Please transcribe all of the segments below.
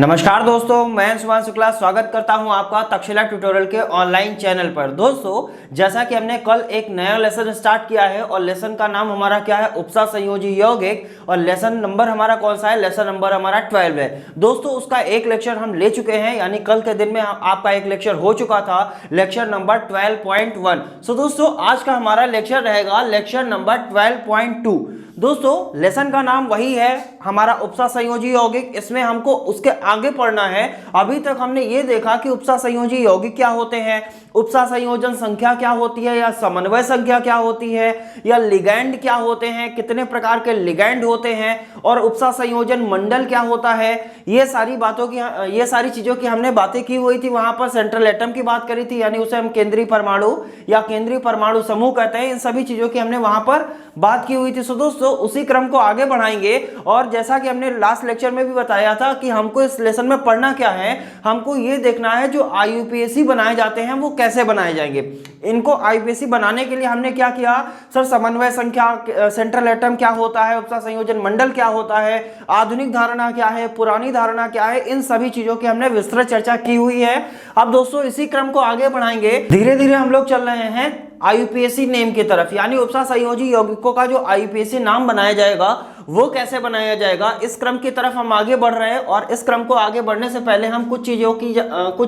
नमस्कार दोस्तों, मैं सुभाष शुक्ला स्वागत करता हूं आपका तक्षशिला ट्यूटोरियल के ऑनलाइन चैनल पर। दोस्तों, जैसा कि हमने कल एक नया लेसन स्टार्ट किया है और लेसन का नाम हमारा क्या है, उपसा संयोजी यौगिक, और लेसन नंबर हमारा कौन सा है, लेसन नंबर हमारा 12 है। दोस्तों, उसका एक लेक्चर हम ले चुके हैं, यानी कल के दिन में आपका एक लेक्चर हो चुका था, लेक्चर नंबर 12.1। सो दोस्तों, आज का हमारा लेक्चर रहेगा लेक्चर नंबर 12.2। दोस्तों, लेसन का नाम वही है हमारा उपसा संयोजी यौगिक, इसमें हमको उसके आगे पढ़ना है। अभी तक हमने ये देखा कि उपसा संयोजी यौगिक क्या होते हैं, उपसा संयोजन संख्या क्या होती है, या समन्वय संख्या क्या होती है, या लिगैंड क्या होते हैं, कितने प्रकार के लिगैंड होते हैं, और उपसा संयोजन मंडल क्या होता है। ये सारी चीजों की हमने बातें की हुई थी। वहां पर सेंट्रल एटम की बात करी थी, यानी उसे हम केंद्रीय परमाणु या केंद्रीय परमाणु समूह कहते हैं। इन सभी चीजों की हमने वहां पर बात की हुई थी। सो दोस्तों, उसी क्रम को आगे बढ़ाएंगे। और जैसा कि हमने लास्ट लेक्चर में भी बताया था कि हमको इस लेसन में पढ़ना क्या है, हमको ये देखना है जो आईयूपीएसी बनाए जाते हैं वो कैसे बनाए जाएंगे। इनको आईयूपीएसी बनाने के लिए हमने क्या किया सर, समन्वय संख्या, सेंट्रल एटम क्या होता है, उपसा संयोजन मंडल क्या होता है, आधुनिक धारणा क्या है, पुरानी धारणा क्या है, इन सभी चीजों की हमने विस्तृत चर्चा की हुई है। अब दोस्तों, इसी क्रम को आगे बढ़ाएंगे। धीरे धीरे हम लोग चल रहे हैं आईयूपीएसी नेम की तरफ, यानी उपसा संयोजी यौगिकों का जो आईयूपीएसी नाम बनाया जाएगा वो कैसे बनाया जाएगा, इस क्रम की तरफ हम आगे बढ़ रहे हैं। और इस क्रम को आगे बढ़ने से पहले हम कुछ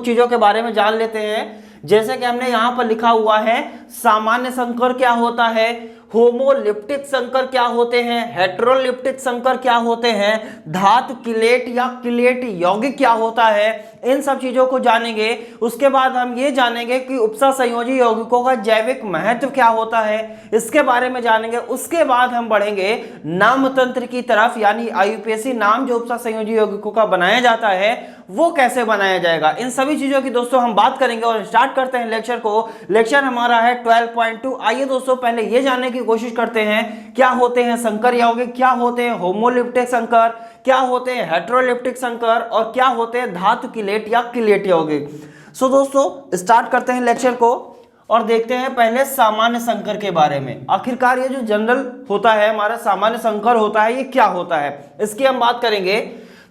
चीजों के बारे में जान लेते हैं। जैसे कि हमने यहाँ पर लिखा हुआ है, सामान्य संकर क्या होता है, होमोलिप्टिक संकर क्या होते हैं, हेटेरोलिप्टिक संकर क्या होते हैं, धातु किलेट या किलेट यौगिक क्या होता है, इन सब चीजों को जानेंगे। उसके बाद हम ये जानेंगे कि उपसा संयोजी यौगिकों का जैविक महत्व क्या होता है, इसके बारे में जानेंगे। उसके बाद हम बढ़ेंगे नाम तंत्र की तरफ, यानी आईयूपीएसी नाम जो उपसा संयोजी यौगिकों का बनाया जाता है वो कैसे बनाया जाएगा। इन सभी चीजों की दोस्तों हम बात करेंगे और स्टार्ट करते हैं लेक्चर को। लेक्चर हमारा है 12.2। आइए दोस्तों, पहले ये जानने की कोशिश करते हैं क्या होते हैं संकर यौगिक, क्या होते हैं होमोलिप्टिक संकर, क्या होते हैं हेटेरोलिप्टिक संकर, और क्या होते हैं धातु किलेट या किलेट यौगिक। सो दोस्तों, स्टार्ट करते हैं लेक्चर को और देखते हैं पहले सामान्य संकर के बारे में। आखिरकार ये जो जनरल होता है हमारा सामान्य संकर होता है, ये क्या होता है, इसकी हम बात करेंगे।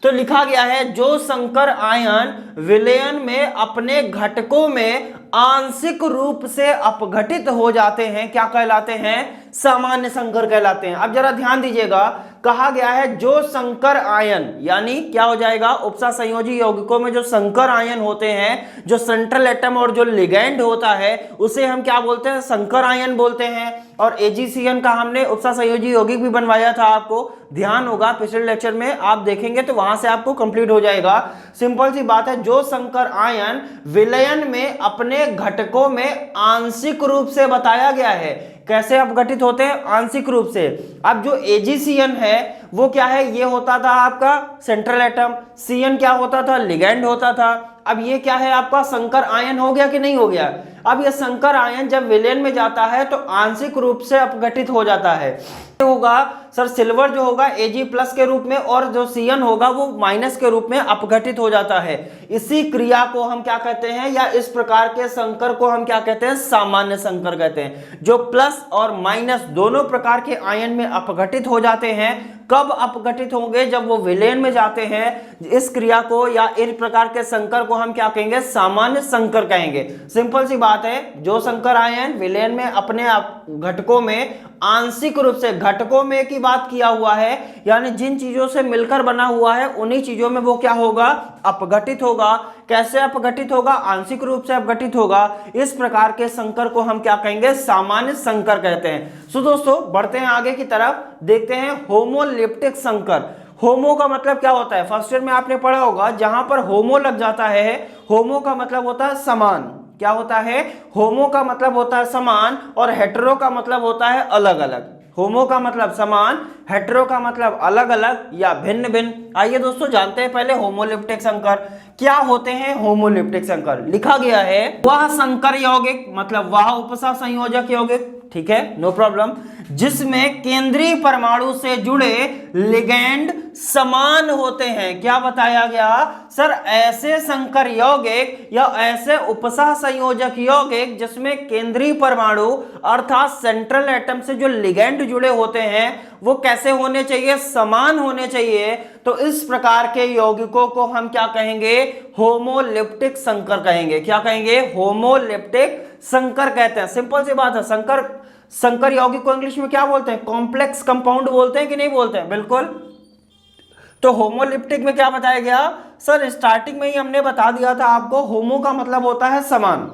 तो लिखा गया है, जो संकर आयन विलयन में अपने घटकों में आंशिक रूप से अपघटित हो जाते हैं क्या कहलाते हैं, सामान्य संकर कहलाते हैं। अब जरा ध्यान दीजिएगा, कहा गया है जो संकर आयन, यानी क्या हो जाएगा, उपसा संयोजी यौगिकों में जो संकर आयन होते हैं, जो सेंट्रल एटम और जो लिगैंड होता है उसे हम क्या बोलते हैं, संकर आयन बोलते हैं। और एजीसीएन का हमने उपसा संयोजी यौगिक भी बनवाया था, आपको ध्यान होगा, पिछले लेक्चर में आप देखेंगे तो वहां से आपको कंप्लीट हो जाएगा। सिंपल सी बात है, जो संकर आयन विलयन में अपने घटकों में आंशिक रूप से बताया गया है, कैसे अपघटित होते हैं, आंशिक रूप से। अब जो एजीसीएन है वो क्या है, ये होता था आपका सेंट्रल एटम, सीएन क्या होता था, लिगैंड होता था। अब ये क्या है, आपका संकर आयन हो गया कि नहीं हो गया। अब ये संकर आयन जब विलयन में जाता है तो आंशिक रूप से अपघटित हो जाता है। होगा सर, सिल्वर जो होगा Ag+ के रूप में, और जो Cn होगा वो माइनस के रूप में अपघटित हो जाता है। इसी क्रिया को हम क्या कहते हैं, या इस प्रकार के संकर को हम क्या कहते हैं, सामान्य संकर कहते हैं। जो प्लस और माइनस दोनों प्रकार के आयन में अपघटित हो जाते हैं। कब अपघटित होंगे, जब वो विलयन में जाते हैं। इस क्रिया को या इस प्रकार के संकर को हम क्या कहेंगे, सामान्य संकर कहेंगे। सिंपल सी बात है, जो संकर आयन विलयन में अपने घटकों में आंशिक रूप से, घटकों में की बात किया हुआ है, यानी जिन चीजों से मिलकर बना हुआ है उन्हीं चीजों में वो क्या होगा, अपघटित होगा। कैसे अपघटित होगा, आंशिक रूप से अपघटित होगा। इस प्रकार के संकर को हम क्या कहेंगे, सामान्य संकर कहते हैं। सो दोस्तों, बढ़ते हैं आगे की तरफ, देखते हैं होमोलिप्टिक संकर। होमो का मतलब क्या होता है, फर्स्ट ईयर में आपने पढ़ा होगा, जहां पर होमो लग जाता है, होमो का मतलब होता है समान। क्या होता है, होमो का मतलब होता है समान, और हेटेरो का मतलब होता है अलग अलग। होमो का मतलब समान, हेटेरो का मतलब अलग अलग या भिन्न भिन्न। आइए दोस्तों, जानते हैं पहले होमोलिप्टिक संकर क्या होते हैं। होमोलिप्टिक संकर लिखा गया है, वह संकर यौगिक, मतलब वह उपसा संयोजक यौगिक, ठीक है, नो प्रॉब्लम, जिसमें केंद्रीय परमाणु से जुड़े लिगैंड समान होते हैं। क्या बताया गया सर? ऐसे संकर यौगिक या ऐसे उपसह संयोजक यौगिक जिसमें केंद्रीय परमाणु अर्थात सेंट्रल एटम से जो लिगैंड जुड़े होते हैं वो कैसे होने चाहिए? समान होने चाहिए। तो इस प्रकार के यौगिकों को हम क्या कहेंगे? होमोलिप्टिक संकर कहेंगे। क्या कहेंगे? होमोलिप्टिक संकर कहते हैं। सिंपल सी बात है। संकर यौगिक को इंग्लिश में क्या बोलते हैं? कॉम्प्लेक्स कंपाउंड बोलते हैं कि नहीं बोलते हैं? बिल्कुल। तो होमोलिप्टिक में क्या बताया गया सर? स्टार्टिंग में ही हमने बता दिया था आपको, होमो का मतलब होता है समान,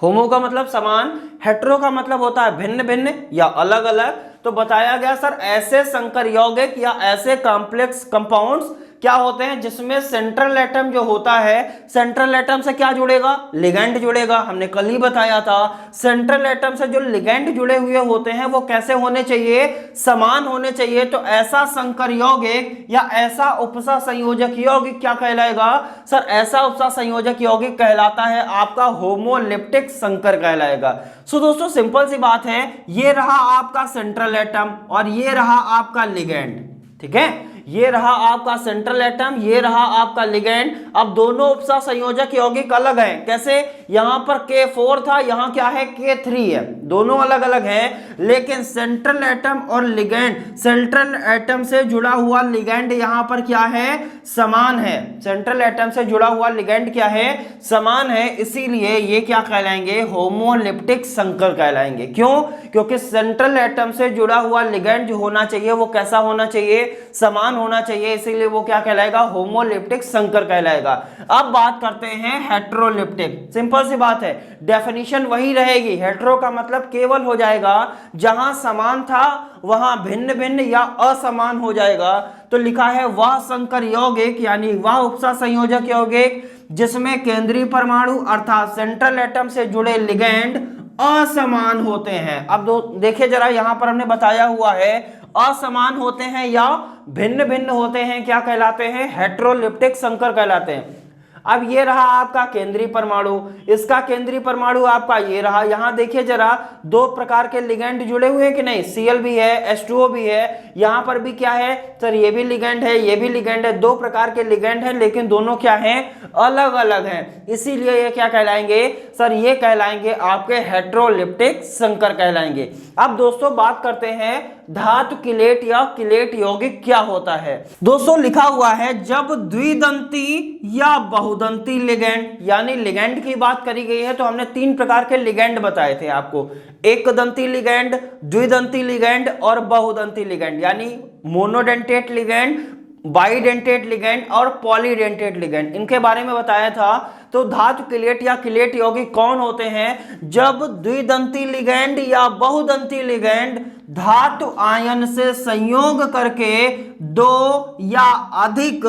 होमो का मतलब समान, हेट्रो का मतलब होता है भिन्न भिन्न या अलग अलग। तो बताया गया सर ऐसे संकर यौगिक या ऐसे कॉम्प्लेक्स कंपाउंड्स क्या होते हैं जिसमें सेंट्रल एटम जो होता है, सेंट्रल एटम से क्या जुड़ेगा? लिगैंड जुड़ेगा। हमने कल ही बताया था सेंट्रल एटम से जो लिगैंड जुड़े हुए होते हैं वो कैसे होने चाहिए? समान होने चाहिए। तो ऐसा संकर यौगिक या ऐसा उपसह संयोजक यौगिक क्या कहलाएगा सर? ऐसा उपसह संयोजक यौगिक कहलाता है आपका होमोलिप्टिक संकर कहलाएगा। सो दोस्तों सिंपल सी बात है, ये रहा आपका सेंट्रल एटम और ये रहा आपका लिगैंड। ठीक है, ये रहा आपका सेंट्रल एटम, ये रहा आपका लिगैंड। अब दोनों उपसह संयोजक यौगिक अलग हैं। कैसे? यहां पर K4 था, यहां क्या है? K3 है। दोनों अलग अलग हैं, लेकिन सेंट्रल एटम और लिगैंड, सेंट्रल एटम से जुड़ा हुआ लिगैंड यहां पर क्या है? समान है। सेंट्रल एटम से जुड़ा हुआ लिगैंड क्या है? समान है। इसीलिए ये क्या कहलाएंगे? होमोलिप्टिक संकर कहलाएंगे। क्यों? क्योंकि सेंट्रल एटम से जुड़ा हुआ लिगैंड जो होना चाहिए वो कैसा होना चाहिए? समान होना चाहिए। इसीलिए वो क्या कहलाएगा? होमोलिप्टिक संकर कहलाएगा। अब बात करते हैं हेट्रोलिप्टिक। सिंपल सी बात है, डेफिनेशन वही रहेगी। हेट्रो का मतलब केवल हो जाएगा जहां समान था वहां भिन्न भिन्न या असमान हो जाएगा। तो लिखा है वह संकर यौगिक यानी वह उपसह संयोजक यौगिक जिसमें केंद्रीय परमाणु अर्थात सेंट्रल एटम से जुड़े लिगैंड असमान होते हैं। अब देखिए जरा, यहां पर हमने बताया हुआ है असमान होते हैं या भिन्न भिन्न होते हैं, क्या कहलाते हैं? हेट्रोलिप्टिक संकर कहलाते हैं। अब ये रहा आपका केंद्रीय परमाणु, इसका केंद्रीय परमाणु आपका ये रहा। यहां देखिए जरा, दो प्रकार के लिगैंड जुड़े हुए हैं कि नहीं? Cl भी है, H2O भी है। यहां पर भी क्या है सर? ये भी लिगैंड है, ये भी लिगैंड है। दो प्रकार के लिगैंड है, लेकिन दोनों क्या हैं? अलग अलग हैं। इसीलिए ये क्या कहलाएंगे सर? ये कहलाएंगे आपके हेट्रोलिप्टिक संकर कहलाएंगे। अब दोस्तों बात करते हैं धातु किलेट या किलेट यौगिक क्या होता है। दोस्तों लिखा हुआ है जब द्विदंती या बहुदंती लिगैंड, यानी लिगैंड की बात करी गई है तो हमने तीन प्रकार के लिगैंड बताए थे आपको, एक दंती लिगैंड, द्विदंती लिगैंड और बहुदंती लिगैंड, यानी मोनोडेंटेट लिगैंड, बाइडेंटेट लिगैंड और पॉलीडेंटेट लिगैंड, इनके बारे में बताया था। तो धातु किलेट या किलेट यौगिक कौन होते हैं? जब द्विदंती लिगैंड या बहुदंती लिगैंड धातु आयन से संयोग करके दो या अधिक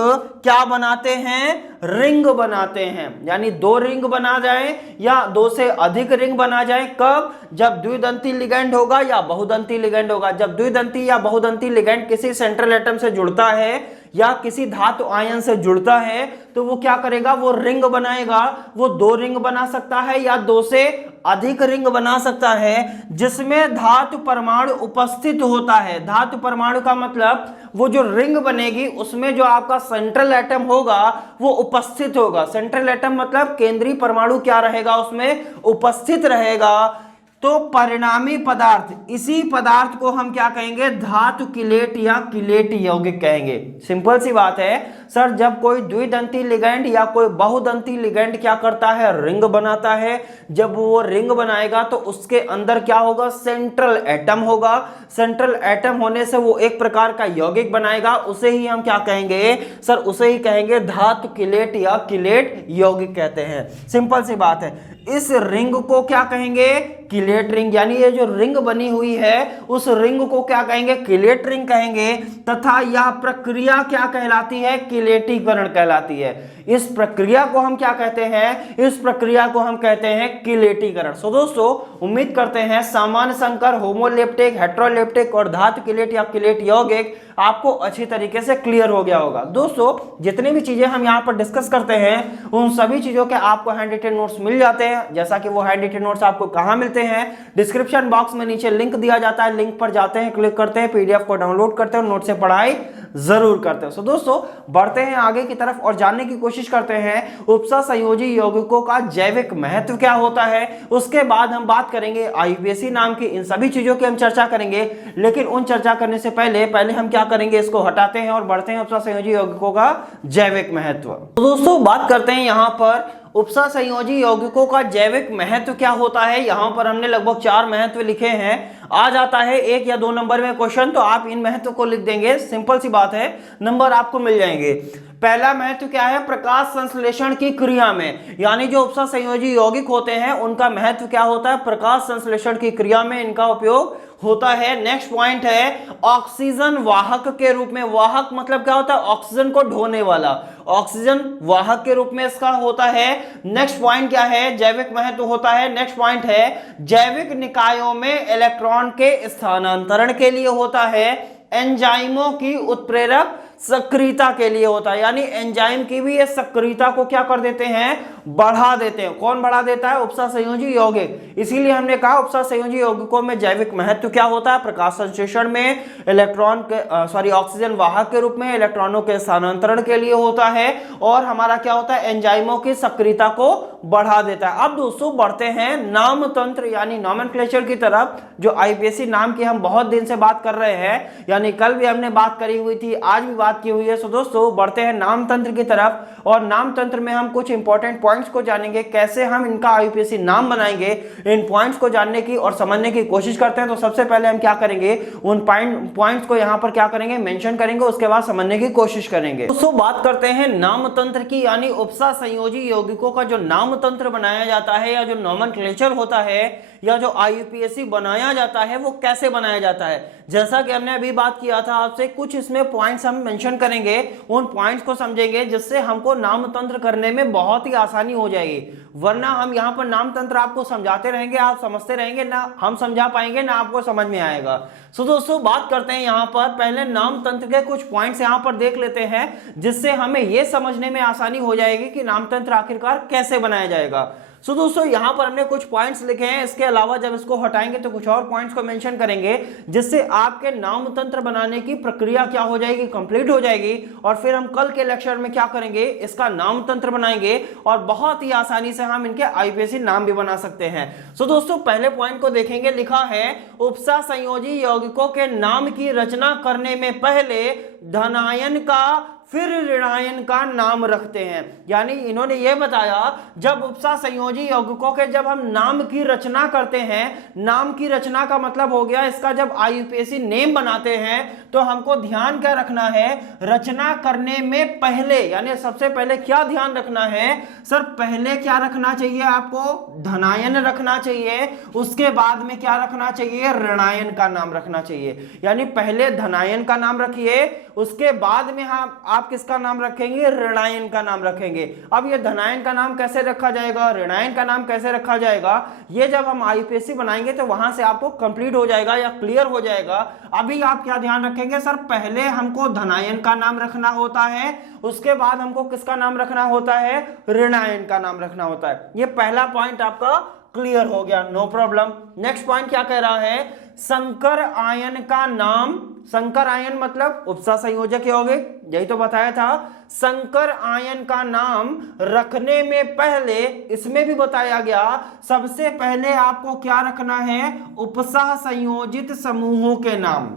क्या बनाते हैं? रिंग बनाते हैं। यानी दो रिंग बना जाए या दो से अधिक रिंग बना जाए। कब? जब द्विदंती लिगैंड होगा या बहुदंती लिगैंड होगा। जब द्विदंती या बहुदंती लिगैंड किसी सेंट्रल एटम से जुड़ता है या किसी धातु आयन से जुड़ता है तो वो क्या करेगा? वो रिंग बनाएगा। वो दो रिंग बना सकता है या दो से अधिक रिंग बना सकता है जिसमें धातु परमाणु उपस्थित होता है। धातु परमाणु का मतलब वो जो रिंग बनेगी उसमें जो आपका सेंट्रल एटम होगा वो उपस्थित होगा। सेंट्रल एटम मतलब केंद्रीय परमाणु क्या रहेगा? उसमें उपस्थित रहेगा। तो परिणामी पदार्थ, इसी पदार्थ को हम क्या कहेंगे? धातु किलेट या किलेट यौगिक कहेंगे। सिंपल सी बात है सर, जब कोई द्विदंती लिगैंड या कोई बहुदंती लिगैंड क्या करता है? रिंग बनाता है। जब वो रिंग बनाएगा तो उसके अंदर क्या होगा? सेंट्रल एटम होगा। सेंट्रल एटम होने से वो एक प्रकार का यौगिक बनाएगा। उसे ही हम क्या कहेंगे सर? उसे ही कहेंगे धातु किलेट या किलेट यौगिक कहते हैं। सिंपल सी बात है। इस रिंग को क्या कहेंगे? Chelate ring. यानी ये जो रिंग बनी हुई है उस रिंग को क्या कहेंगे? किलेट रिंग कहेंगे। तथा यह प्रक्रिया क्या कहलाती है? किलेटीकरण कहलाती है। इस प्रक्रिया को हम क्या कहते हैं? इस प्रक्रिया को हम कहते हैं किलेटीकरण। सो दोस्तों उम्मीद करते हैं सामान्य संकर, होमोलेप्टिक, हेट्रोलेप्टिक और धातु किलेट या किलेट यौगिक आपको अच्छी तरीके से क्लियर हो गया होगा। दोस्तों जितनी भी चीजें हम यहाँ पर डिस्कस करते हैं उन सभी चीजों के आपको हैंड रिटन नोट्स मिल जाते हैं। जैसा कि वो हैंड रिटन नोट्स आपको कहाँ मिलते हैं? डिस्क्रिप्शन बॉक्स में नीचे लिंक दिया जाता है, लिंक पर जाते हैं, क्लिक करते हैं, पीडीएफ को डाउनलोड करते हैं, नोट से पढ़ाई जरूर करते हैं। सो दोस्तों बढ़ते हैं आगे की तरफ और जानने की कोशिश करते हैं उपसा संयोजी यौगिकों का जैविक महत्व क्या होता है। उसके बाद हम बात करेंगे आईयूपीएसी नाम की, इन सभी चीजों की हम चर्चा करेंगे। लेकिन उन चर्चा करने से पहले हम क्या करेंगे, इसको हटाते हैं और बढ़ते हैं उपसा संयोजी यौगिकों का जैविक महत्व। तो दोस्तों बात करते हैं यहाँ पर उपसा संयोजी यौगिकों का जैविक महत्व क्या होता है। यहाँ पर हमने लगभग 4 महत्व लिखे हैं। आ जाता है 1 या 2 नंबर में क्वेश्चन तो आप इन महत्व को लिख देंगे, सिंपल सी बात है, नंबर आपको मिल जाएंगे। पहला महत्व क्या है? प्रकाश संश्लेषण की क्रिया में, यानी जो उपसा संयोजी यौगिक होते हैं उनका महत्व क्या होता है? प्रकाश संश्लेषण की क्रिया में इनका उपयोग होता है। नेक्स्ट पॉइंट है ऑक्सीजन वाहक के रूप में। वाहक मतलब क्या होता है? ऑक्सीजन को ढोने वाला, ऑक्सीजन वाहक के रूप में इसका होता है। नेक्स्ट पॉइंट क्या है? जैविक महत्व होता है। नेक्स्ट पॉइंट है जैविक निकायों में इलेक्ट्रॉन के स्थानांतरण के लिए होता है। एंजाइमों की उत्प्रेरक सक्रियता के लिए होता है, यानी एंजाइम की भी ये सक्रियता को क्या कर देते हैं? बढ़ा देते हैं। कौन बढ़ा देता है? उपसा संयोजी यौगिक। इसीलिए हमने कहा उपसा संयोजी यौगिकों में जैविक महत्व क्या होता है? प्रकाश संश्लेषण में इलेक्ट्रॉन के ऑक्सीजन वाहक के रूप में इलेक्ट्रॉनों के स्थानांतरण के लिए होता है और हमारा क्या होता है? एंजाइमों की सक्रियता को बढ़ा देता है। अब दोस्तों बढ़ते हैं नाम तंत्र यानी नॉमेनक्लेचर की तरफ, जो आईपीएसी नाम की हम बहुत दिन से बात कर रहे हैं, यानी कल भी हमने बात करी हुई थी, आज भी बात की हुई है। सो दोस्तों बढ़ते हैं नाम तंत्र की तरफ और नाम तंत्र में हम कुछ इंपॉर्टेंट पॉइंट्स को जानेंगे, कैसे हम इनका आईयूपीएसी नाम बनाएंगे। इन पॉइंट्स को जानने की और समझने की कोशिश करते हैं। तो सबसे पहले हम क्या करेंगे, उन पॉइंट्स को यहां पर क्या करेंगे? मेंशन करेंगे, उसके बाद समझने की कोशिश करेंगे। दोस्तों बात करते हैं नाम तंत्र की, यानी उपसा संयोजी यौगिकों का जो नाम तंत्र बनाया जाता है या जो नॉमेनक्लेचर होता है या जो आईयूपीएसी बनाया जाता है वो कैसे बनाया जाता है। जैसा कि हमने अभी बात किया था आपसे, कुछ इसमें पॉइंट्स हम मेंशन करेंगे, उन पॉइंट्स को समझेंगे जिससे हमको नाम तंत्र करने में बहुत ही आसानी हो जाएगी। वरना हम यहाँ पर नाम तंत्र आपको समझाते रहेंगे, आप समझते रहेंगे, ना हम समझा पाएंगे ना आपको समझ में आएगा। सो दोस्तों बात करते हैं यहाँ पर पहले नाम तंत्र के कुछ पॉइंट्स यहाँ पर देख लेते हैं, जिससे हमें यह समझने में आसानी हो जाएगी कि नाम तंत्र आखिरकार कैसे बनाया जाएगा। सो दोस्तों यहाँ पर हमने कुछ पॉइंट्स लिखे हैं, इसके अलावा जब इसको हटाएंगे तो कुछ और पॉइंट्स को मेंशन करेंगे, जिससे आपके नाम तंत्र बनाने की प्रक्रिया क्या हो जाएगी? कंप्लीट हो जाएगी। और फिर हम कल के लेक्चर में क्या करेंगे? इसका नाम तंत्र बनाएंगे और बहुत ही आसानी से हम इनके आईयूपीएसी नाम भी बना सकते हैं। सो दोस्तों पहले पॉइंट को देखेंगे, लिखा है उपसा संयोजी यौगिकों के नाम की रचना करने में पहले धनायन का फिर ऋणायन का नाम रखते हैं। यानी इन्होंने ये बताया जब उपसा संयोजी यौगिकों के जब हम नाम की रचना करते हैं, नाम की रचना का मतलब हो गया इसका जब आईयूपीएसी नेम बनाते हैं तो हमको ध्यान क्या रखना है? रचना करने में पहले, यानी सबसे पहले क्या ध्यान रखना है सर? पहले क्या रखना चाहिए आपको? धनायन रखना चाहिए। उसके बाद में क्या रखना चाहिए? ऋणायन का नाम रखना चाहिए। यानी पहले धनायन का नाम रखिए, उसके बाद में आप किसका नाम रखेंगे? ऋणायन का नाम रखेंगे। अब ये धनायन का नाम कैसे रखा जाएगा, ऋणायन का नाम कैसे रखा जाएगा, ये जब हम आईयूपीएसी बनाएंगे तो वहां से आपको कंप्लीट हो जाएगा या क्लियर हो जाएगा। अभी आप क्या ध्यान रखेंगे सर? पहले हमको धनायन का नाम रखना होता है, उसके बाद हमको किसका नाम रखना होता है? ऋणायन का नाम रखना होता है। ये पहला पॉइंट आपका क्लियर हो गया, नो प्रॉब्लम। नेक्स्ट पॉइंट क्या कह रहा है? संकर आयन का नाम, संकर आयन मतलब उपसा संयोजक यौगिक, यही तो बताया था। संकर आयन का नाम रखने में पहले इसमें भी बताया गया, सबसे पहले आपको क्या रखना है? उपसा संयोजित समूहों के नाम।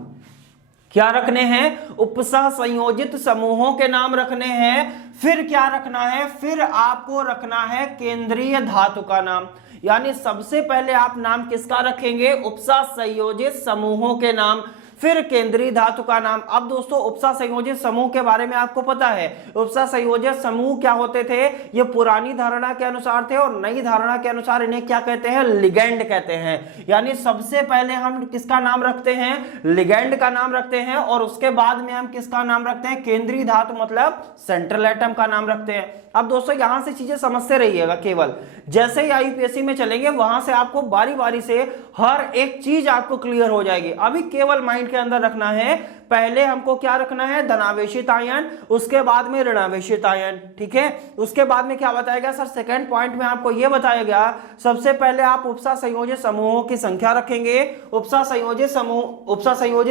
क्या रखने हैं? उपसा संयोजित समूहों के नाम रखने हैं। फिर क्या रखना है? फिर आपको रखना है केंद्रीय धातु का नाम। यानी सबसे पहले आप नाम किसका रखेंगे? उपसा संयोजित समूहों के नाम। फिर केंद्रीय धातु का नाम। अब दोस्तों उपसा संयोजित समूह के बारे में आपको पता है, उपसा संयोजित समूह क्या होते थे, ये पुरानी धारणा के अनुसार थे और नई धारणा के अनुसार इन्हें क्या कहते हैं, लिगेंड कहते हैं। यानी सबसे पहले हम किसका नाम रखते हैं, लिगेंड का नाम रखते हैं और उसके बाद में हम किसका नाम रखते हैं, केंद्रीय धातु मतलब सेंट्रल एटम का नाम रखते हैं। अब दोस्तों यहां से चीजें समझते रहिएगा, केवल जैसे ही आईयूपीएससी में चलेंगे वहां से आपको बारी बारी से हर एक चीज आपको क्लियर हो जाएगी। अभी केवल माइंड के अंदर रखना है, पहले हमको क्या रखना है, धनावेशित आयन, उसके बाद में ऋणावेशित आयन, ठीक है। उसके बाद में क्या बताएगा सर, सेकंड पॉइंट में आपको यह बताएगा, सबसे पहले आप उपसा संयोजित समूहों की संख्या रखेंगे, उपसा संयोजित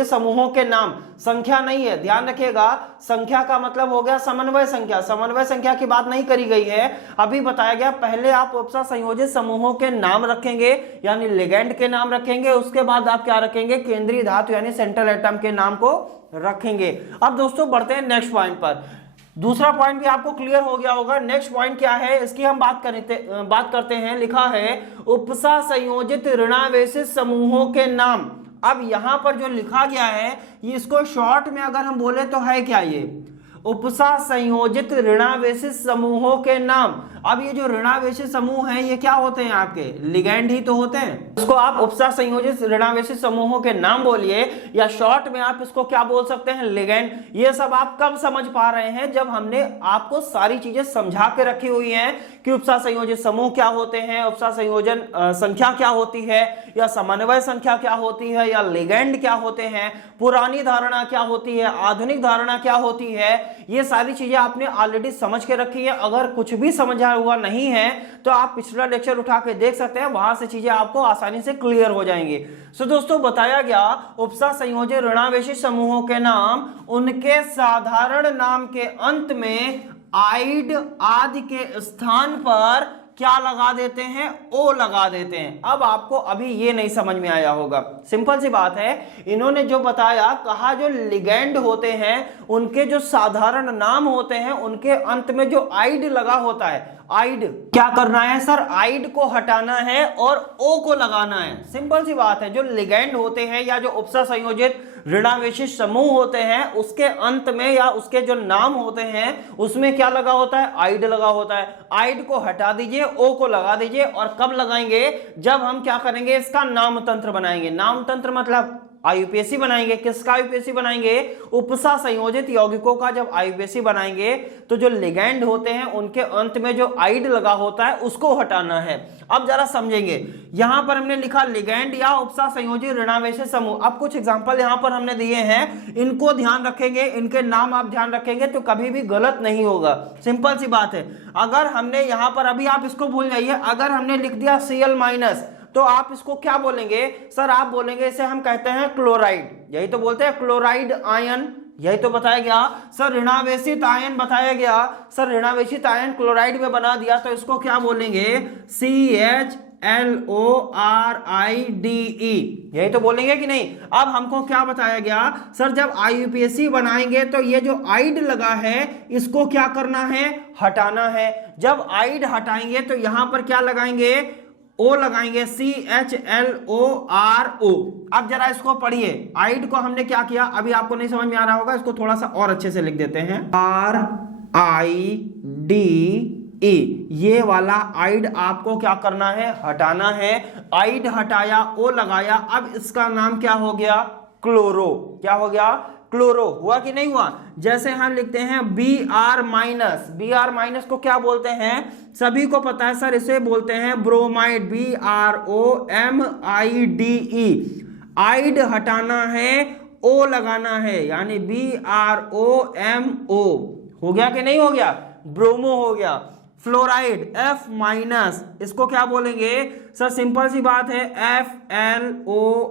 समूहों के नाम, संख्या नहीं है, ध्यान रखिएगा, संख्या का मतलब हो गया समन्वय संख्या, समन्वय संख्या की बात नहीं करी गई है, अभी बताया गया पहले आप उपसा संयोजित समूहों के नाम रखेंगे यानी लिगेंड के नाम रखेंगे, उसके बाद आप क्या रखेंगे, केंद्रीय धातु यानी सेंट्रल एटम के नाम को रखेंगे। अब दोस्तों बढ़ते हैं नेक्स्ट पॉइंट पर। दूसरा पॉइंट भी आपको क्लियर हो गया होगा, नेक्स्ट पॉइंट क्या है इसकी हम बात करते हैं। लिखा है उपसा संयोजित ऋणावेशित समूहों के नाम। अब यहां पर जो लिखा गया है ये, इसको शॉर्ट में अगर हम बोले तो है क्या, ये उपसा संयोजित ऋणावेशित समूहों के नाम। अब ये जो ऋणावेशित समूह हैं ये क्या होते हैं, आपके लिगेंड ही तो होते हैं। इसको आप उपसा संयोजित ऋणावेशित समूहों के नाम बोलिए या शॉर्ट में आप इसको क्या बोल सकते हैं, लिगेंड। ये सब आप कब समझ पा रहे हैं, जब हमने आपको सारी चीजें समझा के रखी हुई हैं कि उपसा संयोजित समूह क्या होते हैं, उपसा संयोजन संख्या क्या होती है, या समन्वय संख्या क्या होती है, या लिगेंड क्या होते हैं, पुरानी धारणा क्या होती है, आधुनिक धारणा क्या होती है, ये सारी चीजें आपने ऑलरेडी समझ के रखी है। अगर कुछ भी समझा हुआ नहीं है तो आप पिछला लेक्चर उठा के देख सकते हैं, वहां से चीजें आपको आसानी से क्लियर हो जाएंगी। सो दोस्तों बताया गया उपसा संयोजित ऋणावेशित समूहों के नाम, उनके साधारण नाम के अंत में आइड आदि के स्थान पर क्या लगा देते हैं, ओ लगा देते हैं। अब आपको अभी ये नहीं समझ में आया होगा, सिंपल सी बात है, इन्होंने जो बताया, कहा जो लिगेंड होते हैं उनके जो साधारण नाम होते हैं उनके अंत में जो आइड लगा होता है, आइड क्या करना है सर, आइड को हटाना है और ओ को लगाना है। सिंपल सी बात है, जो लिगेंड होते हैं या जो उपसा संयोजित ऋणावेशित समूह होते हैं उसके अंत में या उसके जो नाम होते हैं उसमें क्या लगा होता है, आइड लगा होता है। आइड को हटा दीजिए, ओ को लगा दीजिए, और कब लगाएंगे, जब हम क्या करेंगे, इसका नाम तंत्र बनाएंगे। नाम तंत्र मतलब आईयूपीएसी बनाएंगे। किसका आईयूपीएसी बनाएंगे, उपसा संयोजित यौगिकों का जब आईयूपीएसी बनाएंगे तो जो लिगेंड होते हैं उनके अंत में जो आइड लगा होता है उसको हटाना है। अब जरा समझेंगे, यहां पर हमने लिखा लिगेंड या उपसा संयोजित ऋणावेशित समूह। अब कुछ एग्जांपल यहां पर हमने दिए हैं, इनको ध्यान रखेंगे, इनके नाम आप ध्यान रखेंगे तो कभी भी गलत नहीं होगा। सिंपल सी बात है, अगर हमने यहां पर, अभी आप इसको भूल जाइए, अगर हमने लिख दिया Cl- तो आप इसको क्या बोलेंगे सर, आप बोलेंगे इसे हम कहते हैं क्लोराइड, यही तो बोलते हैं क्लोराइड आयन, यही तो बताया गया सर। ऋणावेशित आयन बताया गया सर, ऋणावेशित आयन क्लोराइड में बना दिया तो इसको क्या बोलेंगे, CHLORIDE, यही तो बोलेंगे कि नहीं। अब हमको क्या बताया गया सर, जब आईयूपीएसी बनाएंगे तो ये जो आइड लगा है इसको क्या करना है, हटाना है। जब आइड हटाएंगे तो यहां पर क्या लगाएंगे, ओ लगाएंगे, CHLORO। अब जरा इसको पढ़िए, आइड को हमने क्या किया, अभी आपको नहीं समझ में आ रहा होगा, इसको थोड़ा सा और अच्छे से लिख देते हैं, RIDE। ये वाला आइड आपको क्या करना है, हटाना है। आइड हटाया, ओ लगाया, अब इसका नाम क्या हो गया, क्लोरो। क्या हो गया, क्लोरो। हुआ कि नहीं हुआ। जैसे हम लिखते हैं Br-, को क्या बोलते हैं, सभी को पता है सर, इसे बोलते हैं ब्रोमाइड, BROMIDE। आइड हटाना है, ओ लगाना है, यानी BROMO। हो गया कि नहीं हो गया, ब्रोमो हो गया। फ्लोराइड F-, इसको क्या बोलेंगे सर, सिंपल सी बात है, FLOROIDE,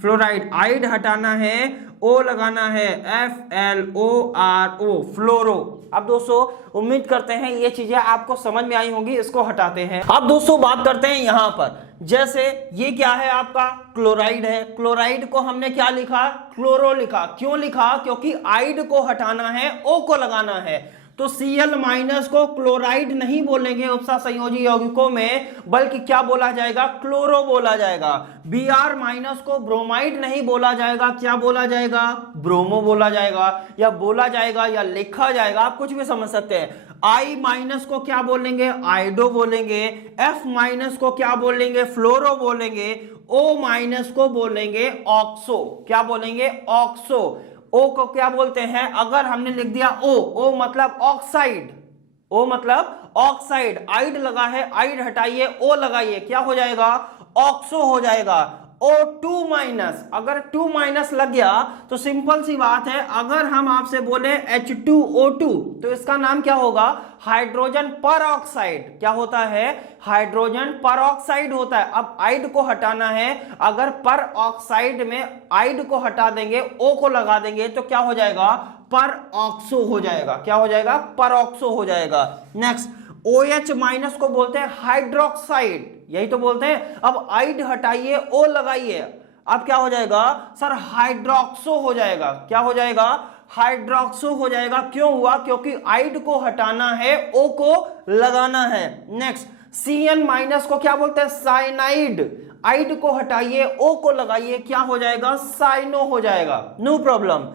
फ्लोराइड। आइड हटाना है, ओ लगाना है, FLORO, फ्लोरो। अब दोस्तों उम्मीद करते हैं ये चीजें आपको समझ में आई होंगी, इसको हटाते हैं। अब दोस्तों बात करते हैं यहां पर, जैसे ये क्या है आपका, क्लोराइड है। क्लोराइड को हमने क्या लिखा, क्लोरो लिखा। क्यों लिखा, क्योंकि आइड को हटाना है, ओ को लगाना है। तो Cl माइनस को क्लोराइड नहीं बोलेंगे उपसा संयोजी यौगिकों में, बल्कि क्या बोला जाएगा, क्लोरो बोला जाएगा। Br माइनस को ब्रोमाइड नहीं बोला जाएगा, क्या बोला जाएगा, ब्रोमो बोला जाएगा, या बोला जाएगा या लिखा जाएगा, आप कुछ भी समझ सकते हैं। I माइनस को क्या बोलेंगे, आइडो बोलेंगे। F माइनस को क्या बोलेंगे, फ्लोरो बोलेंगे। O माइनस को बोलेंगे ऑक्सो, क्या बोलेंगे, ऑक्सो। O को क्या बोलते हैं, अगर हमने लिख दिया O मतलब ऑक्साइड, O मतलब ऑक्साइड, आइड लगा है, आइड हटाइए, O लगाइए, क्या हो जाएगा, ऑक्सो हो जाएगा। O2 माइनस, अगर 2 माइनस लग गया तो सिंपल सी बात है, अगर हम आपसे बोले H2O2 तो इसका नाम क्या होगा, हाइड्रोजन पर ऑक्साइड। क्या होता है, हाइड्रोजन पर ऑक्साइड होता है। अब आइड को हटाना है, अगर पर ऑक्साइड में आइड को हटा देंगे, O को लगा देंगे तो क्या हो जाएगा, पर ऑक्सो हो जाएगा। क्या हो जाएगा, पर ऑक्सो हो जाएगा। नेक्स्ट, OH माइनस को बोलते हैं हाइड्रोक्साइड, यही तो बोलते हैं। अब आइड हटाइए, O लगाइए, अब क्या हो जाएगा सर, हाइड्रोक्सो हो जाएगा। क्या हो जाएगा, हाइड्रोक्सो हो जाएगा। क्यों हुआ, क्योंकि आइड को हटाना है, O को लगाना है। नेक्स्ट, Cn माइनस को क्या बोलते हैं, साइनाइड, आइड को हटाइए, O को लगाइए, क्या हो जाएगा, साइनो हो जाएगा, नो प्रॉब्लम।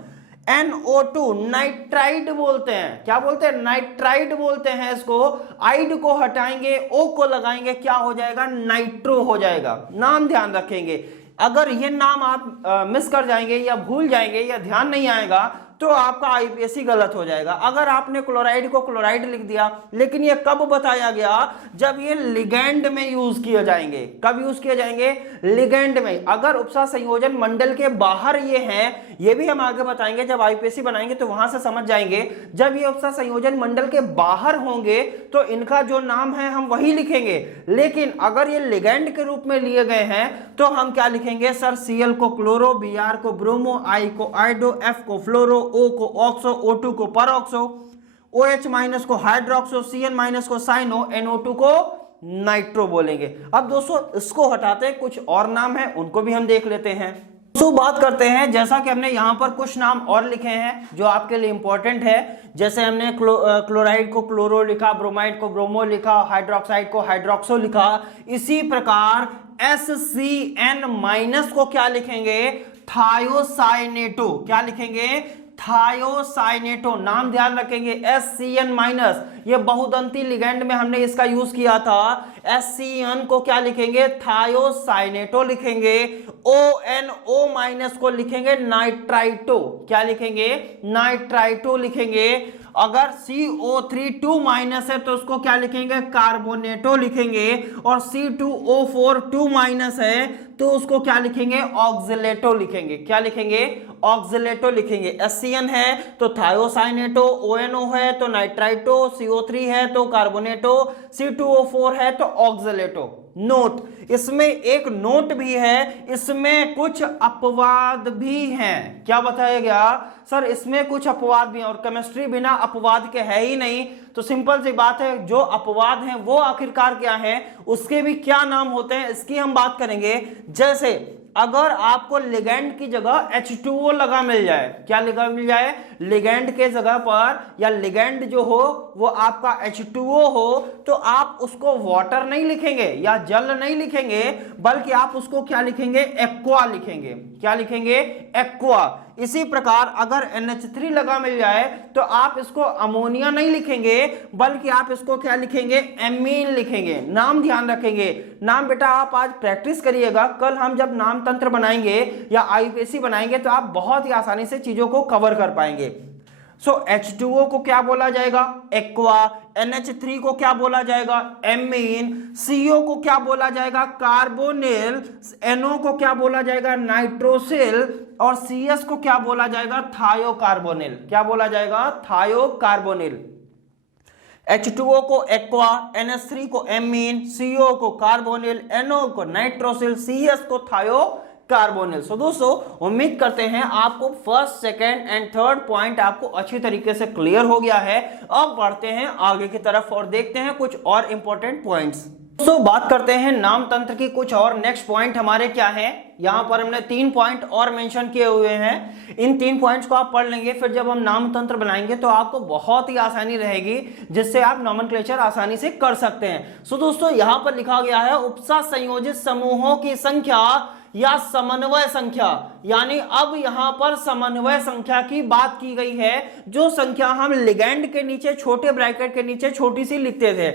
NO2 नाइट्राइड बोलते हैं, क्या बोलते हैं, नाइट्राइड बोलते हैं इसको। आइड को हटाएंगे, O को लगाएंगे, क्या हो जाएगा, नाइट्रो हो जाएगा। नाम ध्यान रखेंगे, अगर ये नाम आप मिस कर जाएंगे या भूल जाएंगे या ध्यान नहीं आएगा तो आपका आईपीएससी गलत हो जाएगा। अगर आपने क्लोराइड को क्लोराइड लिख दिया, लेकिन ये कब बताया गया, जब ये लिगेंड में यूज किए जाएंगे। कब यूज किए जाएंगे, लिगेंड में। अगर उपसा संयोजन मंडल के बाहर ये हैं, ये भी हम आगे बताएंगे, जब आईपीएससी बनाएंगे तो वहां से समझ जाएंगे। जब ये उपसा संयोजन मंडल के बाहर होंगे तो इनका जो नाम है हम वही लिखेंगे, लेकिन अगर ये लिगेंड के रूप में लिए गए हैं तो हम क्या लिखेंगे सर, Cl को क्लोरो, Br को ब्रोमो, I को आइडो, F को फ्लोरो, O को ऑक्सो, O2 को परऑक्सो, OH माइनस को हाइड्रोक्सो, Cn माइनस को साइनो, NO2 को नाइट्रो बोलेंगे। अब दोस्तों इसको हटाते हैं, कुछ और नाम है उनको भी हम देख लेते हैं। तो बात करते हैं, जैसा कि हमने यहां पर कुछ नाम और लिखे हैं जो आपके लिए इंपॉर्टेंट है। जैसे हमने क्लोराइड को क्लोरो लिखा, ब्रोमाइड को ब्रोमो लिखा, हाइड्रोक्साइड को हाइड्रोक्सो लिखा। इसी प्रकार SCN माइनस को क्या लिखेंगे, थायोसाइनेटो। क्या लिखेंगे, थायोसाइनेटो। नाम ध्यान रखेंगे, SCN माइनस, ये बहुदंती लिगेंड में हमने इसका यूज किया था। SCN को क्या लिखेंगे, थायोसाइनेटो लिखेंगे। ONO माइनस को लिखेंगे नाइट्राइटो। क्या लिखेंगे, नाइट्राइटो लिखेंगे। अगर CO3 2 माइनस है तो उसको क्या लिखेंगे, कार्बोनेटो लिखेंगे। और C2O4 2 माइनस है तो उसको क्या लिखेंगे, ऑक्सिलेटो लिखेंगे। क्या लिखेंगे, ऑक्सिलेटो लिखेंगे। SCN है तो थायोसाइनेटो, ONO है तो नाइट्राइटो, CO3 है तो कार्बोनेटो, C2O4 है तो ऑक्सिलेटो। नोट, इसमें एक नोट भी है, इसमें कुछ अपवाद भी हैं। क्या बताया गया सर, इसमें कुछ अपवाद भी हैं, और केमिस्ट्री बिना अपवाद के है ही नहीं। तो सिंपल सी बात है, जो अपवाद हैं वो आखिरकार क्या है, उसके भी क्या नाम होते हैं, इसकी हम बात करेंगे। जैसे अगर आपको लिगेंड की जगह H2O लगा मिल जाए, क्या लगा मिल जाए, लिगेंड के जगह पर, या लिगेंड जो हो वो आपका H2O हो, तो आप उसको वाटर नहीं लिखेंगे या जल नहीं लिखेंगे, बल्कि आप उसको क्या लिखेंगे, एक्वा लिखेंगे। क्या लिखेंगे, एक्वा। इसी प्रकार अगर NH3 लगा मिल जाए तो आप इसको अमोनिया नहीं लिखेंगे, बल्कि आप इसको क्या लिखेंगे, एमीन लिखेंगे। नाम ध्यान रखेंगे, नाम बेटा आप आज प्रैक्टिस करिएगा, कल हम जब नाम तंत्र बनाएंगे या आईपीएससी बनाएंगे तो आप बहुत ही आसानी से चीजों को कवर कर पाएंगे। सो H2O को क्या बोला जाएगा, एक्वा। NH3 को क्या बोला जाएगा, एमीन। CO को क्या बोला जाएगा, कार्बोनिल। NO को क्या बोला जाएगा, नाइट्रोसिल। और CS को क्या बोला जाएगा, थायोकार्बोनिल। क्या बोला जाएगा, थायोकार्बोनिल। H2O को एक्वा, NH3 को एमीन, CO को कार्बोनिल, NO को नाइट्रोसिल, CS को थायोकार्बोनिल। सो दोस्तों उम्मीद करते हैं आपको first, second and third point आपको अच्छी तरीके से क्लियर हो गया है। अब बढ़ते हैं आगे की तरफ और देखते हैं कुछ और इंपॉर्टेंट पॉइंट्स। दोस्तों बात करते हैं नाम तंत्र की कुछ और नेक्स्ट पॉइंट हमारे क्या है। यहां पर हमने 3 पॉइंट और मेंशन किए हुए हैं। इन 3 पॉइंट्स को आप पढ़ लेंगे, फिर जब हम नाम तंत्र बनाएंगे तो आपको बहुत ही आसानी रहेगी, जिससे आप नॉमेनक्लेचर आसानी से कर सकते हैं। सो दोस्तों यहां पर लिखा गया है उपसा संयोजित समूहों की संख्या या समन्वय संख्या, यानी अब यहां पर समन्वय संख्या की बात की गई है। जो संख्या हम लिगेंड के नीचे छोटे ब्रैकेट के नीचे छोटी सी लिखते थे,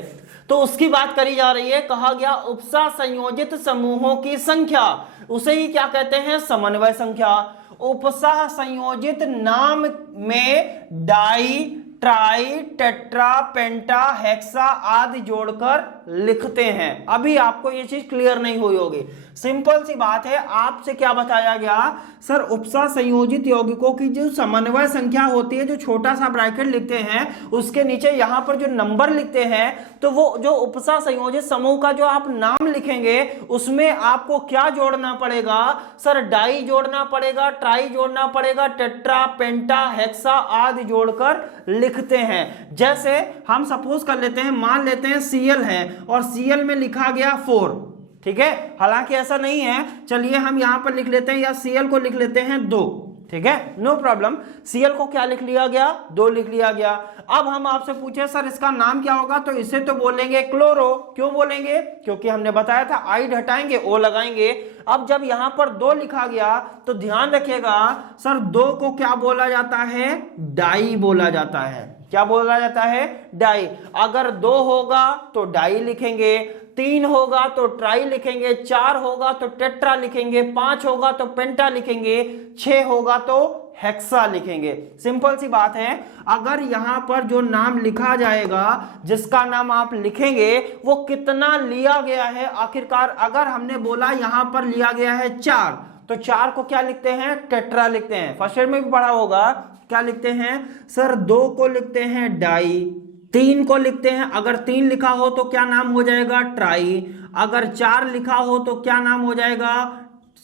तो उसकी बात करी जा रही है। कहा गया उपसा संयोजित समूहों की संख्या, उसे ही क्या कहते हैं, समन्वय संख्या। उपसा संयोजित नाम में डाई, ट्राई, टेट्रा, पेंटा, हेक्सा आदि जोड़कर लिखते हैं। अभी आपको ये चीज क्लियर नहीं हुई होगी। सिंपल सी बात है, आपसे क्या बताया गया, सर उपसा संयोजित यौगिकों की जो समन्वय संख्या होती है, जो छोटा सा ब्रैकेट लिखते हैं उसके नीचे यहां पर जो नंबर लिखते हैं, तो वो जो उपसा संयोजित समूह का जो आप नाम लिखेंगे उसमें आपको क्या जोड़ना पड़ेगा, सर डाई जोड़ना पड़ेगा, ट्राई जोड़ना पड़ेगा, टेट्रा, पेंटा, हेक्सा आदि जोड़कर लिखते हैं। जैसे हम सपोज कर लेते हैं, मान लेते हैं Cl है और Cl में लिखा गया 4, ठीक है। हालांकि ऐसा नहीं है, चलिए हम यहां पर लिख लेते हैं, या Cl को लिख लेते हैं 2, ठीक है, नो प्रॉब्लम। Cl को क्या लिख लिया गया, 2 लिख लिया गया। अब हम आपसे पूछे सर इसका नाम क्या होगा, तो इसे तो बोलेंगे क्लोरो। क्यों बोलेंगे, क्योंकि हमने बताया था आइड हटाएंगे O लगाएंगे। अब जब यहां पर 2 लिखा गया तो ध्यान रखिएगा, सर 2 को क्या बोला जाता है, डाई बोला जाता है। क्या बोला जाता है, डाई। अगर 2 होगा तो डाई लिखेंगे, 3 होगा तो ट्राई लिखेंगे, 4 होगा तो टेट्रा लिखेंगे, 5 होगा तो पेंटा लिखेंगे, 6 होगा तो हेक्सा लिखेंगे। सिंपल सी बात है। अगर यहां पर जो नाम लिखा जाएगा, जिसका नाम आप लिखेंगे, वो कितना लिया गया है आखिरकार। अगर हमने बोला यहां पर लिया गया है 4, तो 4 को क्या लिखते हैं, टेट्रा लिखते हैं। फर्स्ट ईयर में भी पढ़ा होगा, क्या लिखते हैं सर, 2 को लिखते हैं डाई, 3 को लिखते हैं, अगर 3 लिखा हो तो क्या नाम हो जाएगा, ट्राई। अगर 4 लिखा हो तो क्या नाम हो जाएगा,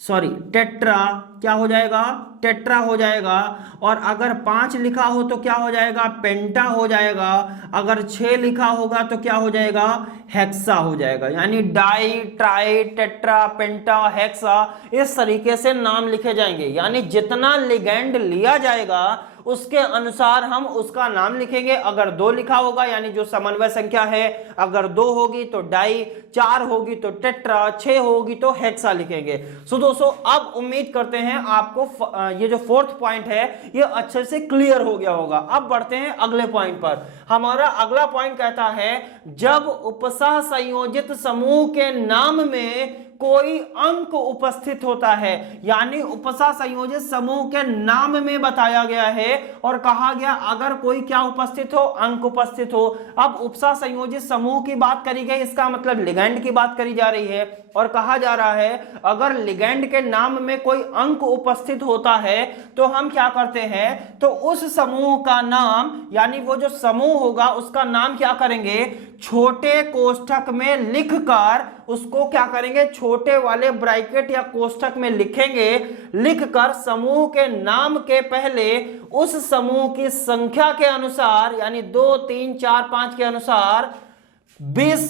सॉरी टेट्रा, क्या हो जाएगा, टेट्रा हो जाएगा। और अगर 5 लिखा हो तो क्या हो जाएगा, पेंटा हो जाएगा। अगर 6 लिखा होगा तो क्या हो जाएगा, हेक्सा हो जाएगा। यानी डाई, ट्राई, टेट्रा, पेंटा, हेक्सा, इस तरीके से नाम लिखे जाएंगे। यानी जितना लिगेंड लिया जाएगा उसके अनुसार हम उसका नाम लिखेंगे। अगर 2 लिखा होगा यानी जो समन्वय संख्या है, अगर 2 होगी तो डाई, 4 होगी तो टेट्रा, 6 होगी तो हेक्सा लिखेंगे। सो दोस्तों अब उम्मीद करते हैं आपको ये जो 4th पॉइंट है ये अच्छे से क्लियर हो गया होगा। अब बढ़ते हैं अगले पॉइंट पर। हमारा अगला पॉइंट कहता है, जब उपसह संयोजित समूह के नाम में कोई अंक उपस्थित होता है, यानी उपसह संयोजित समूह के नाम में बताया गया है और कहा गया अगर कोई क्या उपस्थित हो, अंक उपस्थित हो। अब उपसह संयोजित समूह की बात करी गई, इसका मतलब लिगेंड की बात करी जा रही है और कहा जा रहा है अगर लिगेंड के नाम में कोई अंक उपस्थित होता है तो हम क्या करते हैं, तो उस समूह का नाम, यानी वो जो समूह होगा उसका नाम क्या करेंगे, छोटे कोष्ठक में लिखकर उसको क्या करेंगे, छोटे वाले ब्रैकेट या कोष्ठक में लिखेंगे। लिखकर समूह के नाम के पहले उस समूह की संख्या के अनुसार, यानी 2, 3, 4, 5 के अनुसार 20,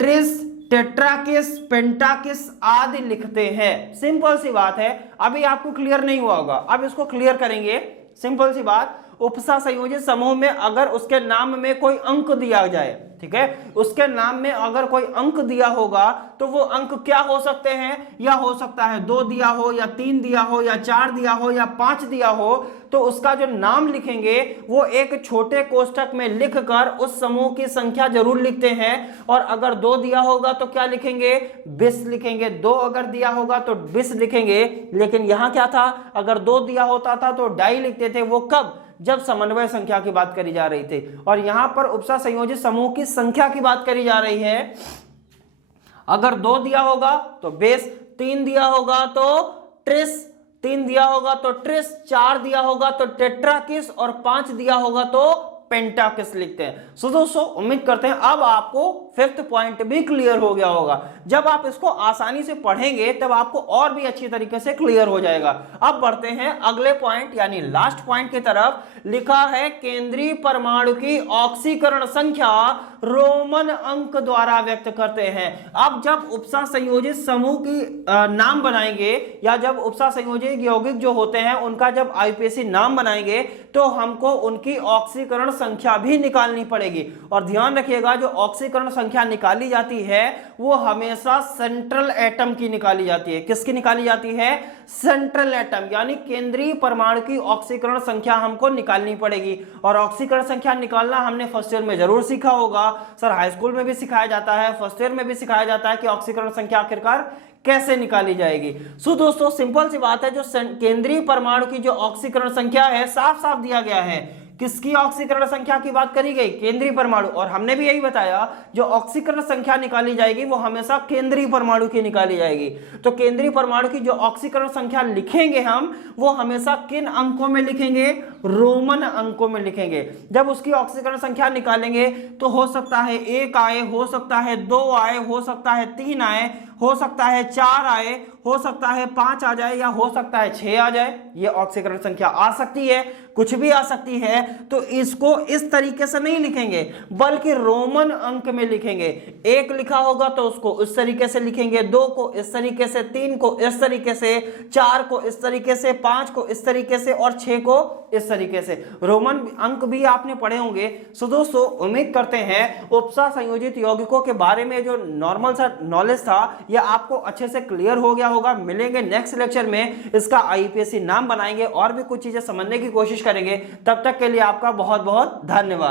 ट्रिस, टेट्राकिस, पेंटाकिस आदि लिखते हैं। सिंपल सी बात है। अभी आपको क्लियर नहीं हुआ होगा, अब इसको क्लियर करेंगे। सिंपल सी बात, उपसह संयोजित समूह में अगर उसके नाम में कोई अंक दिया जाए, ठीक है, उसके नाम में अगर कोई अंक दिया होगा तो वो अंक क्या हो सकते हैं, या हो सकता है 2 दिया हो, या 3 दिया हो, या 4 दिया हो, या 5 दिया हो, तो उसका जो नाम लिखेंगे वो एक छोटे कोष्ठक में लिखकर उस समूह की संख्या जरूर लिखते हैं। और अगर 2 दिया होगा तो क्या लिखेंगे, 20 लिखेंगे। 2 अगर दिया होगा तो 20 लिखेंगे। लेकिन यहां क्या था, अगर 2 दिया होता था तो डाई लिखते थे। वो कब, जब समन्वय संख्या की बात करी जा रही थी। और यहां पर उपसह संयोजित समूह की संख्या की बात करी जा रही है। अगर 2 दिया होगा तो 20, 3 दिया होगा तो ट्रिस, 3 दिया होगा तो ट्रिस, 4 दिया होगा तो टेट्राकिस और 5 दिया होगा तो पेंटा किस लिखते हैं। सो दोस्तों उम्मीद करते हैं अब आपको फिफ्थ पॉइंट भी क्लियर हो गया होगा। जब आप इसको आसानी से पढ़ेंगे तब आपको और भी अच्छी तरीके से क्लियर हो जाएगा। अब बढ़ते हैं अगले पॉइंट यानी लास्ट पॉइंट की तरफ। लिखा है केंद्रीय परमाणु की ऑक्सीकरण संख्या रोमन अंक द्वारा व्यक्त करते हैं। अब जब उपसह संयोजित समूह की नाम बनाएंगे या जब उपसह संयोजित यौगिक जो होते हैं उनका जब आईपीएसी नाम बनाएंगे तो हमको उनकी ऑक्सीकरण संख्या भी निकालनी पड़ेगी। और ध्यान रखिएगा जो ऑक्सीकरण संख्या निकाली जाती है वो हमेशा सेंट्रल एटम की निकाली जाती है। किसकी निकाली जाती है? सेंट्रल एटम यानी केंद्रीय परमाणु की ऑक्सीकरण संख्या हमको निकालनी पड़ेगी। और ऑक्सीकरण संख्या निकालना हमने फर्स्ट ईयर में जरूर सीखा होगा। सर हाई स्कूल में भी सिखाया जाता है, फर्स्ट ईयर में भी सिखाया जाता है कि ऑक्सीकरण संख्या आखिरकार कैसे निकाली जाएगी। सो दोस्तों सिंपल सी बात है, जो केंद्रीय परमाणु की जो ऑक्सीकरण संख्या है साफ साफ दिया गया है। किसकी ऑक्सीकरण संख्या की बात करी गई? केंद्रीय परमाणु। और हमने भी यही बताया जो ऑक्सीकरण संख्या निकाली जाएगी वो हमेशा केंद्रीय परमाणु की निकाली जाएगी। तो केंद्रीय परमाणु की जो ऑक्सीकरण संख्या लिखेंगे हम वो हमेशा किन अंकों में लिखेंगे? रोमन अंकों में लिखेंगे। जब उसकी ऑक्सीकरण संख्या निकालेंगे तो हो सकता है 1 आए, हो सकता है 2 आए, हो सकता है 3 आए, हो सकता है 4 आए, हो सकता है 5 आ जाए या हो सकता है 6 आ जाए। ये ऑक्सीकरण संख्या आ सकती है, कुछ भी आ सकती है। तो इसको इस तरीके से नहीं लिखेंगे बल्कि रोमन अंक में लिखेंगे। 1 लिखा होगा तो उसको इस तरीके से लिखेंगे, 2 को इस तरीके से, 3 को इस तरीके से, 4 को इस तरीके से, 5 को इस तरीके से और 6 को इस तरीके से। रोमन अंक भी आपने पढ़े होंगे। सो दोस्तों उम्मीद करते हैं उपसह संयोजित यौगिकों के बारे में जो नॉर्मल सा नॉलेज था यह आपको अच्छे से क्लियर हो गया होगा। मिलेंगे नेक्स्ट लेक्चर में, इसका आईपीएसी नाम बनाएंगे और भी कुछ चीजें समझने की कोशिश करेंगे। तब तक के लिए आपका बहुत बहुत धन्यवाद।